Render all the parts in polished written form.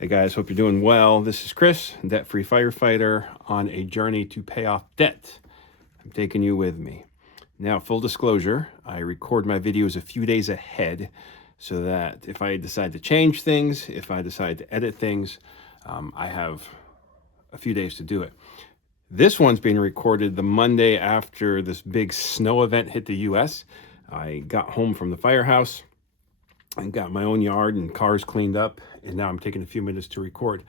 Hey guys, hope you're doing well. This is Chris, debt-free firefighter, on a journey to pay off debt. I'm taking you with me. Now, full disclosure, I record my videos a few days ahead so that if I decide to change things, if I decide to edit things, I have a few days to do it. This one's being recorded the Monday after this big snow event hit the US. I got home from the firehouse and got my own yard and cars cleaned up, and now I'm taking a few minutes to record.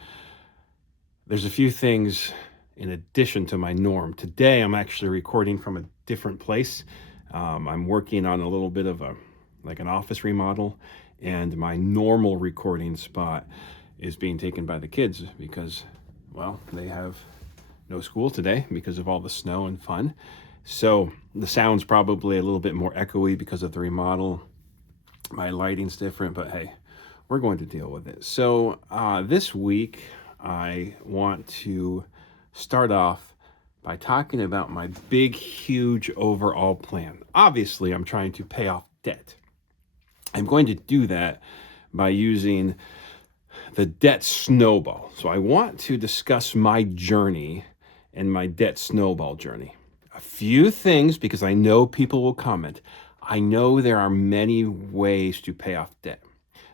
There's a few things in addition to my norm. Today, I'm actually recording from a different place. I'm working on a little bit of an office remodel, and my normal recording spot is being taken by the kids because, well, they have no school today because of all the snow and fun. So the sound's probably a little bit more echoey because of the remodel. My lighting's different, but hey, we're going to deal with it. So this week, I want to start off by talking about my big, huge overall plan. Obviously, I'm trying to pay off debt. I'm going to do that by using the debt snowball. So I want to discuss my journey and my debt snowball journey. A few things, because I know people will comment. I know there are many ways to pay off debt.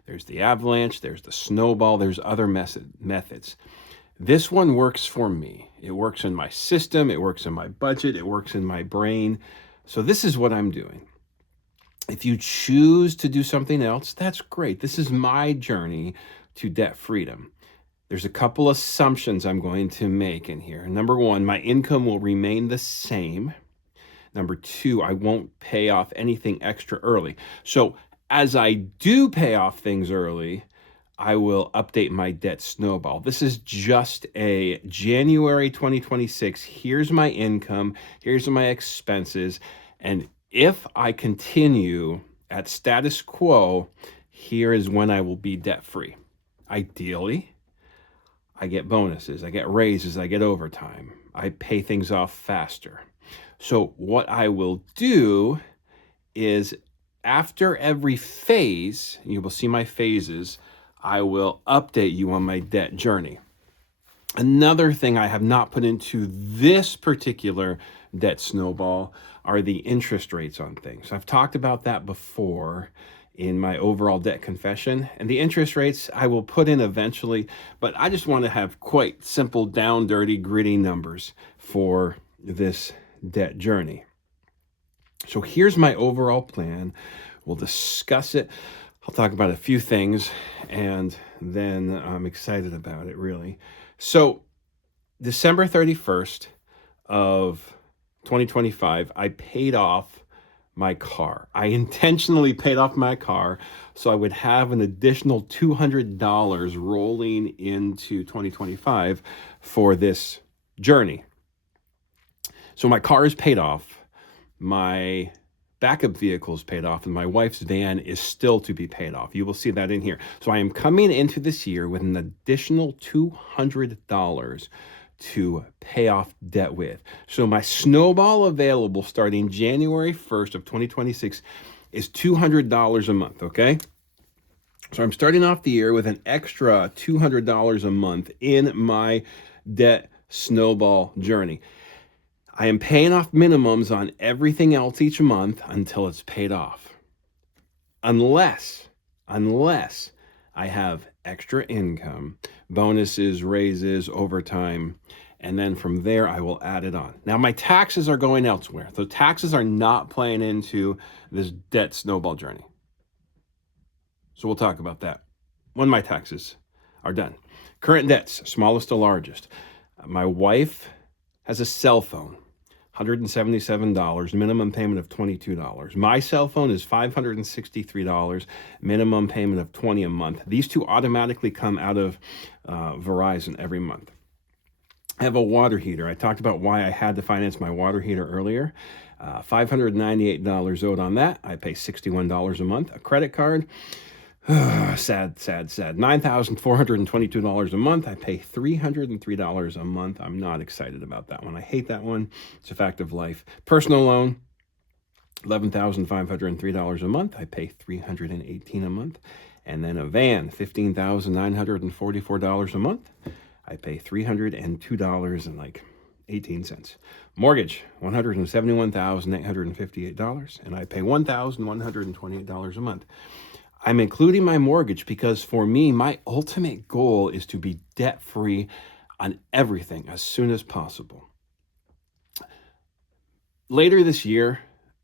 There's the avalanche, there's the snowball, there's other methods. This one works for me. It works in my system, it works in my budget, it works in my brain. So this is what I'm doing. If you choose to do something else, that's great. This is my journey to debt freedom. There's a couple assumptions I'm going to make in here. Number one, my income will remain the same. Number two, I won't pay off anything extra early. So as I do pay off things early, I will update my debt snowball. This is just a January 2026. Here's my income. Here's my expenses. And if I continue at status quo, here is when I will be debt free. Ideally, I get bonuses, I get raises, I get overtime. I pay things off faster. So what I will do is after every phase, you will see my phases, I will update you on my debt journey. Another thing I have not put into this particular debt snowball are the interest rates on things. I've talked about that before in my overall debt confession, and the interest rates I will put in eventually, but I just want to have quite simple, down, dirty, gritty numbers for this debt journey. So here's my overall plan. We'll discuss it. I'll talk about a few things, and then I'm excited about it, really. So December 31st of 2025, I paid off my car. I intentionally paid off my car so I would have an additional $200 rolling into 2025 for this journey. So my car is paid off, my backup vehicle is paid off, and my wife's van is still to be paid off. You will see that in here. So I am coming into this year with an additional $200 to pay off debt with. So my snowball available starting January 1st of 2026 is $200 a month, okay? So I'm starting off the year with an extra $200 a month in my debt snowball journey. I am paying off minimums on everything else each month until it's paid off. Unless I have extra income, bonuses, raises, overtime, and then from there I will add it on. Now my taxes are going elsewhere. The taxes are not playing into this debt snowball journey. So we'll talk about that when my taxes are done. Current debts, smallest to largest. My wife has a cell phone. $177, minimum payment of $22. My cell phone is $563, minimum payment of $20 a month. These two automatically come out of Verizon every month. I have a water heater. I talked about why I had to finance my water heater earlier. $598 owed on that. I pay $61 a month. A credit card. Sad. $9,422 a month. I pay $303 a month. I'm not excited about that one. I hate that one. It's a fact of life. Personal loan, $11,503 a month. I pay $318 a month. And then a van, $15,944 a month. I pay $302.18. Mortgage, $171,858, and I pay $1,128 a month. I'm including my mortgage because for me, my ultimate goal is to be debt-free on everything as soon as possible. Later this year,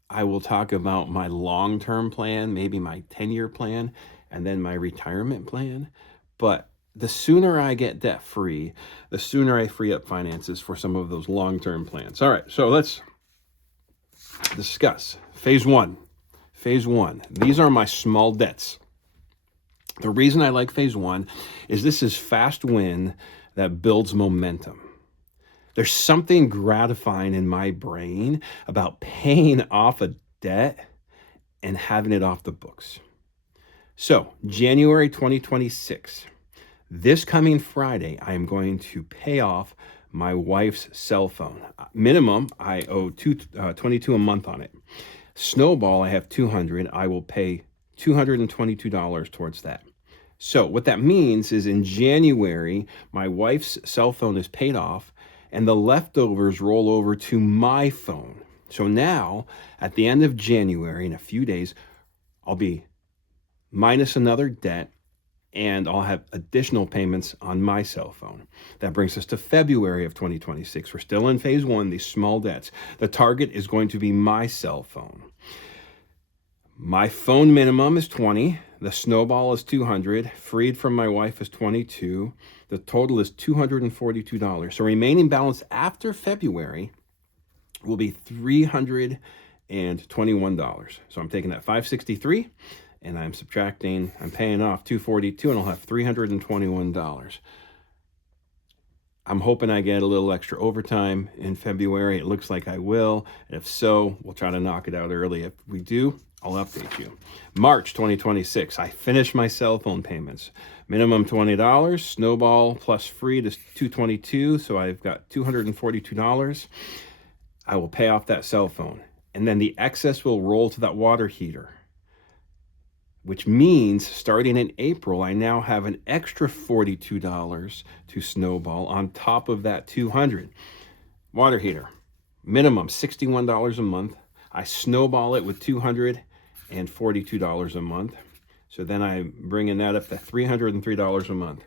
I will talk about my long-term plan, maybe my 10-year plan, and then my retirement plan. But the sooner I get debt-free, the sooner I free up finances for some of those long-term plans. All right, so let's discuss phase one. Phase one. These are my small debts. The reason I like phase one is this is fast win that builds momentum. There's something gratifying in my brain about paying off a debt and having it off the books. So, January 2026, this coming Friday, I am going to pay off my wife's cell phone. Minimum, I owe $22 a month on it. Snowball, I have $200. I will pay $222 towards that. So what that means is in January, my wife's cell phone is paid off and the leftovers roll over to my phone. So now at the end of January, in a few days, I'll be minus another debt and I'll have additional payments on my cell phone. That brings us to February of 2026. We're still in phase one, these small debts. The target is going to be my cell phone. My phone minimum is $20. The Snowball is $200. Freed from my wife is $22. The total is $242. So remaining balance after February will be $321. So I'm taking that $563 and I'm paying off $242 and I'll have $321. I'm hoping I get a little extra overtime in February. It looks like I will. And if so, we'll try to knock it out early. If we do, I'll update you. March 2026, I finish my cell phone payments. Minimum $20. Snowball plus free is $222, so I've got $242. I will pay off that cell phone. And then the excess will roll to that water heater, which means starting in April, I now have an extra $42 to Snowball on top of that $200. Water heater, minimum $61 a month. I snowball it with $242 a month. So then I'm bringing that up to $303 a month.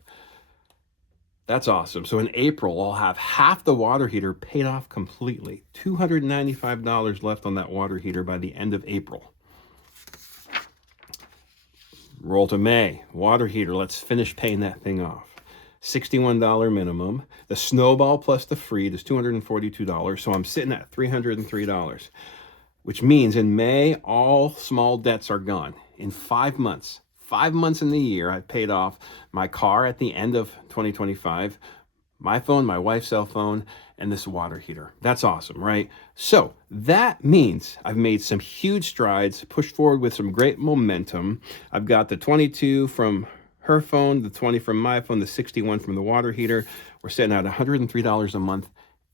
That's awesome. So in April, I'll have half the water heater paid off completely. $295 left on that water heater by the end of April. Roll to May. Water heater, let's finish paying that thing off. $61 minimum. The Snowball plus the Freed is $242. So I'm sitting at $303, which means in May, all small debts are gone. In 5 months, 5 months in the year, I've paid off my car at the end of 2025, my phone, my wife's cell phone, and this water heater. That's awesome, right? So that means I've made some huge strides, pushed forward with some great momentum. I've got the 22 from her phone, the 20 from my phone, the 61 from the water heater. We're sitting at $103 a month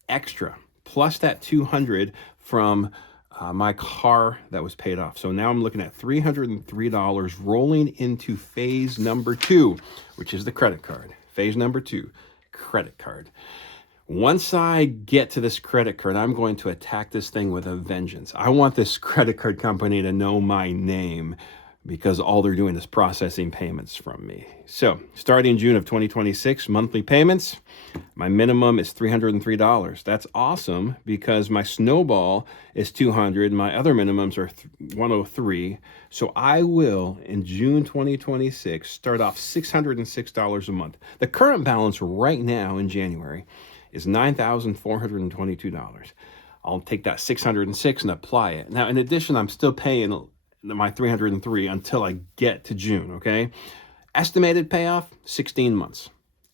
extra, plus that $200 from my car that was paid off. So now I'm looking at $303 rolling into phase number 2, which is the credit card. Phase number 2, credit card. Once I get to this credit card, I'm going to attack this thing with a vengeance. I want this credit card company to know my name because all they're doing is processing payments from me. So starting June of 2026, monthly payments, my minimum is $303. That's awesome because my Snowball is $200. My other minimums are $103. So I will, in June 2026, start off $606 a month. The current balance right now in January is $9,422. I'll take that $606 and apply it. Now, in addition, I'm still paying my $303 until I get to June, okay? Estimated payoff, 16 months.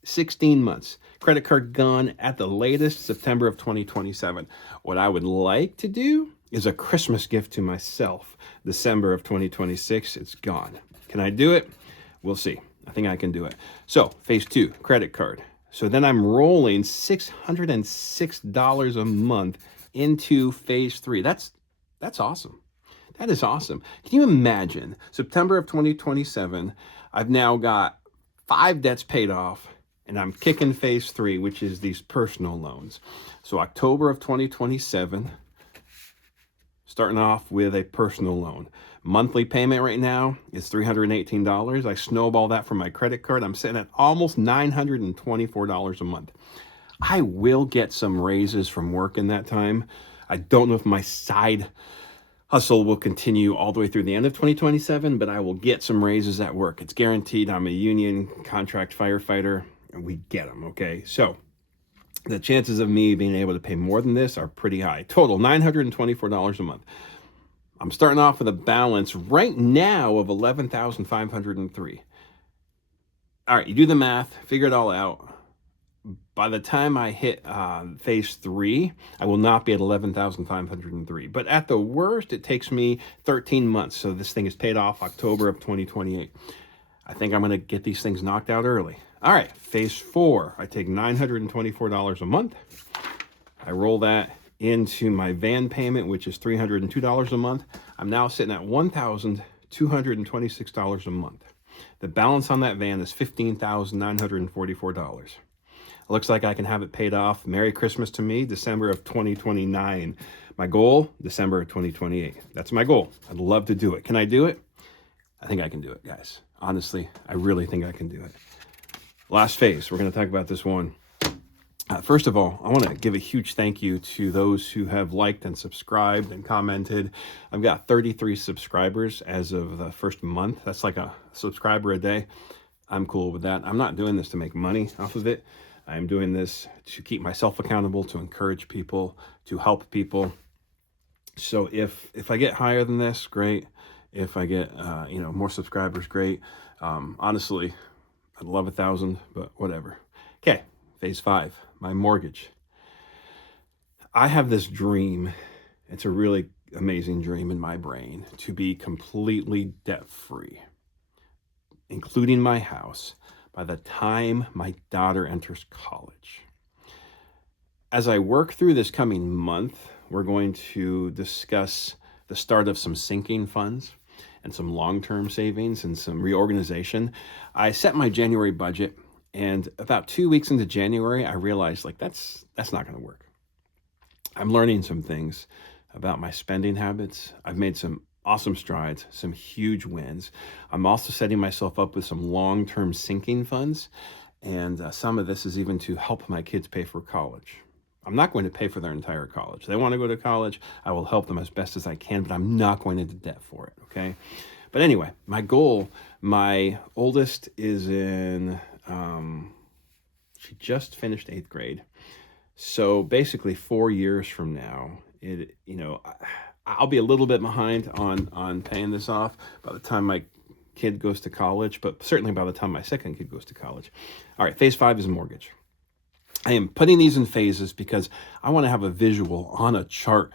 16 months. Credit card gone at the latest, September of 2027. What I would like to do is a Christmas gift to myself. December of 2026, it's gone. Can I do it? We'll see. I think I can do it. So, phase 2, credit card. So then I'm rolling $606 a month into phase 3. That's awesome. That is awesome. Can you imagine? September of 2027, I've now got 5 debts paid off, and I'm kicking phase 3, which is these personal loans. So October of 2027, starting off with a personal loan. Monthly payment right now is $318. I snowball that from my credit card. I'm sitting at almost $924 a month. I will get some raises from work in that time. I don't know if my side hustle will continue all the way through the end of 2027, but I will get some raises at work. It's guaranteed. I'm a union contract firefighter, and we get them, okay? So the chances of me being able to pay more than this are pretty high. Total, $924 a month. I'm starting off with a balance right now of $11,503. All right, you do the math, figure it all out. By the time I hit phase 3, I will not be at 11,503. But at the worst, it takes me 13 months. So this thing is paid off October of 2028. I think I'm going to get these things knocked out early. All right, phase 4. I take $924 a month. I roll that into my van payment, which is $302 a month. I'm now sitting at $1,226 a month. The balance on that van is $15,944. It looks like I can have it paid off. Merry Christmas to me, December of 2029. My goal, December of 2028. That's my goal. I'd love to do it. Can I do it? I think I can do it, guys. Honestly, I really think I can do it. Last phase, we're going to talk about this one. First of all, I want to give a huge thank you to those who have liked and subscribed and commented. I've got 33 subscribers as of the first month. That's like a subscriber a day. I'm cool with that. I'm not doing this to make money off of it. I'm doing this to keep myself accountable, to encourage people, to help people. So if I get higher than this, great. If I get more subscribers, great. Honestly, I'd love 1,000, but whatever. Okay, phase 5, my mortgage. I have this dream. It's a really amazing dream in my brain to be completely debt-free, including my house, by the time my daughter enters college. As I work through this coming month, we're going to discuss the start of some sinking funds and some long-term savings and some reorganization. I set my January budget, and about 2 weeks into January, I realized that's not going to work. I'm learning some things about my spending habits. I've made some awesome strides, some huge wins. I'm also setting myself up with some long-term sinking funds, and some of this is even to help my kids pay for college. I'm not going to pay for their entire college. They want to go to college, I will help them as best as I can, but I'm not going into debt for it, okay? But anyway, my goal, my oldest is in, she just finished 8th grade. So basically 4 years from now, I'll be a little bit behind on paying this off by the time my kid goes to college, but certainly by the time my second kid goes to college. All right, phase 5 is mortgage. I am putting these in phases because I want to have a visual on a chart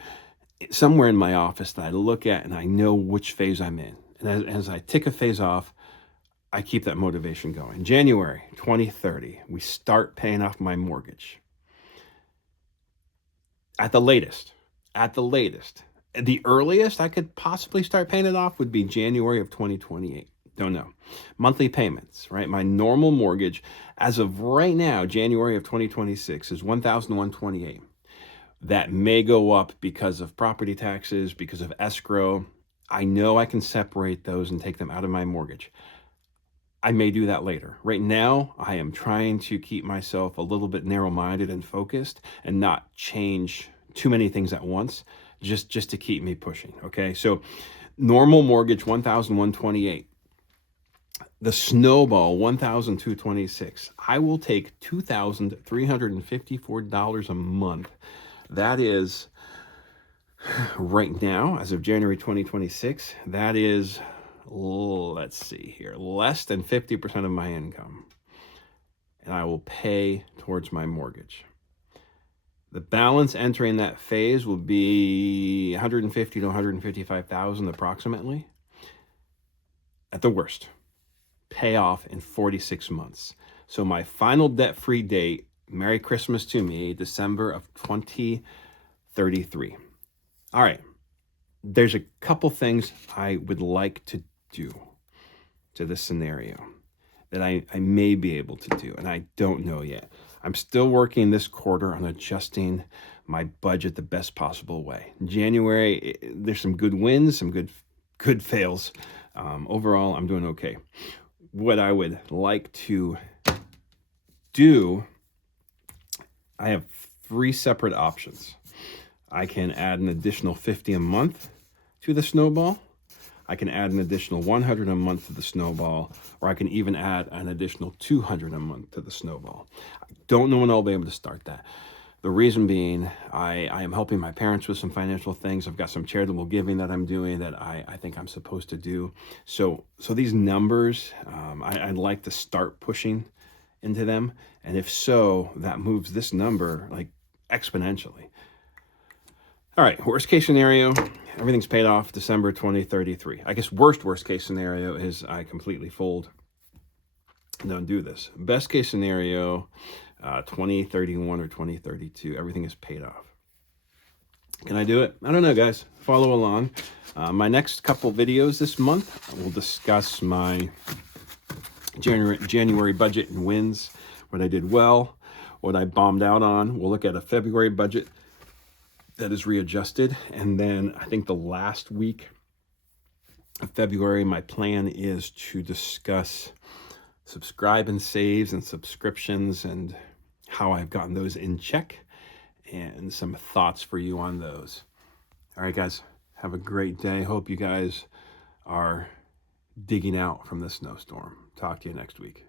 somewhere in my office that I look at and I know which phase I'm in. And as I tick a phase off, I keep that motivation going. January 2030, we start paying off my mortgage. At the latest, the earliest I could possibly start paying it off would be January of 2028. Don't know. Monthly payments, right? My normal mortgage as of right now, January of 2026, is $1,128. That may go up because of property taxes, because of escrow. I know I can separate those and take them out of my mortgage. I may do that later. Right now, I am trying to keep myself a little bit narrow-minded and focused and not change too many things at once, just to keep me pushing, okay? So normal mortgage, $1,128. The Snowball, $1,226. I will take $2,354 a month. That is, right now, as of January 2026, that is, let's see here, less than 50% of my income. And I will pay towards my mortgage. The balance entering that phase will be $150,000 to $155,000 approximately. At the worst. Pay off in 46 months. So my final debt-free date, Merry Christmas to me, December of 2033. All right. There's a couple things I would like to do. to this scenario that I may be able to do, and I don't know yet. I'm still working this quarter on adjusting my budget the best possible way. In January, there's some good wins, some good fails. Overall, I'm doing okay. What I would like to do, I have 3 separate options. I can add an additional $50 a month to the Snowball. I can add an additional $100 a month to the Snowball, or I can even add an additional $200 a month to the Snowball. I don't know when I'll be able to start that. The reason being, I am helping my parents with some financial things. I've got some charitable giving that I'm doing that I think I'm supposed to do. So these numbers, I'd like to start pushing into them. And if so, that moves this number like exponentially. All right, worst case scenario, everything's paid off December 2033. I guess worst case scenario is I completely fold and don't do this. Best case scenario, 2031 or 2032, everything is paid off. Can I do it? I don't know, guys. Follow along. My next couple videos this month, I will discuss my January budget and wins, what I did well, what I bombed out on. We'll look at a February budget that is readjusted, and then I think the last week of February, my plan is to discuss subscribe and saves and subscriptions and how I've gotten those in check and some thoughts for you on those. All right, guys, have a great day. Hope you guys are digging out from this snowstorm. Talk to you next week.